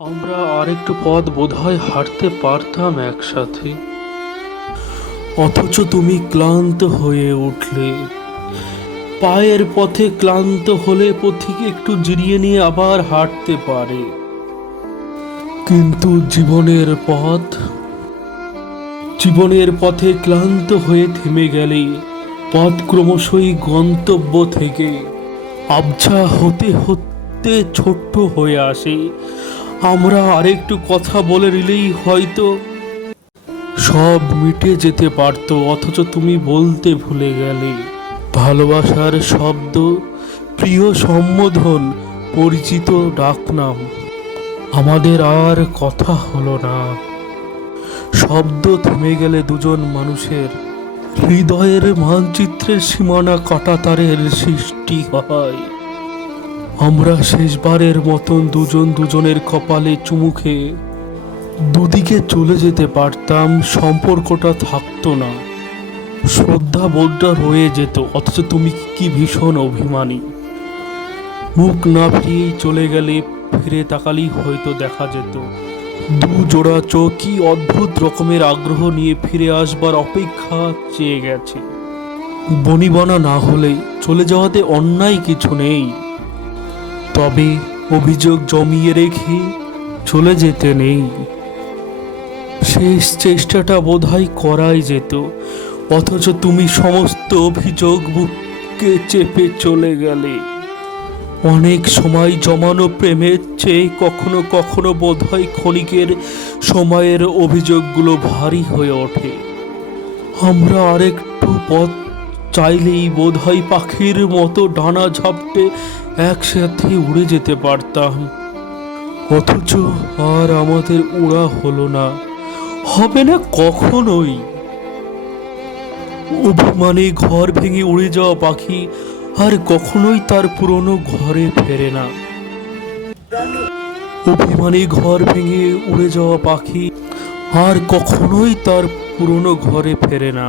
আমরা আরেকটু পথ বোধহয় হাঁটতে পারতাম একসাথে, অথচ তুমি ক্লান্ত হয়ে উঠলে। পায়ের পথে ক্লান্ত হলে পথিকে একটু জিরিয়ে নিয়ে আবার হাঁটতে পারে, কিন্তু জীবনের পথে ক্লান্ত হয়ে থেমে গেলে পথ ক্রমশই গন্তব্য থেকে আবছা হতে হতে ছোট্ট হয়ে আসে। আমরা আরেকটু কথা বলে নিলেই হয়তো সব মিটে যেতে পারতো, অথচ তুমি বলতে ভুলে গেলে। ভালোবাসার শব্দ, প্রিয় সম্বোধন, পরিচিত ডাকনাম, আমাদের আর কথা হলো না। শব্দ থেমে গেলে দুজন মানুষের হৃদয়ের মানচিত্রের সীমানা কাঁটাতারের সৃষ্টি হয়। আমরা শেষবারের মতন দুজন দুজনের কপালে চুমু খেয়ে দুদিকে চলে যেতে পারতাম, সম্পর্কটা থাকতো না, শ্রদ্ধা বোধটা রয়ে যেত। অথচ তুমি কি ভীষণ অভিমানী। মুখ না ফিরিয়েই চলে গেলে, ফিরে তাকালেই হয়তো দেখা যেত দু জোড়া চোখ কি অদ্ভুত রকমের আগ্রহ নিয়ে ফিরে আসবার অপেক্ষা চেয়ে গেছে। বনিবনা না হলে চলে যাওয়াতে অন্যায় কিছু নেই, তবে অভিযোগ জমিয়ে রেখে চলে যেতে নেই। শেষ চেষ্টাটা বোধহয় করাই যেত, অথচ তুমি সমস্ত অভিযোগ বুকে চেপে চলে গেলে। অনেক সময় জমানো প্রেমের চেয়ে কখনো কখনো বোধহয় ক্ষণিকের সময়ের অভিযোগগুলো ভারী হয়ে ওঠে। আমরা আরেকটু পথ চাইলেই বোধহয় পাখির মতো ডানা ঝাপটে একসাথে উড়ে যেতে পারতাম, অথচ আর আমাদের উড়া হলো না, হবে না কখনোই। অভিমানে ঘর ভেঙে উড়ে যাওয়া পাখি আর কখনোই তার পুরনো ঘরে ফেরে না। অভিমানে ঘর ভেঙে উড়ে যাওয়া পাখি আর কখনোই তার পুরনো ঘরে ফেরে না।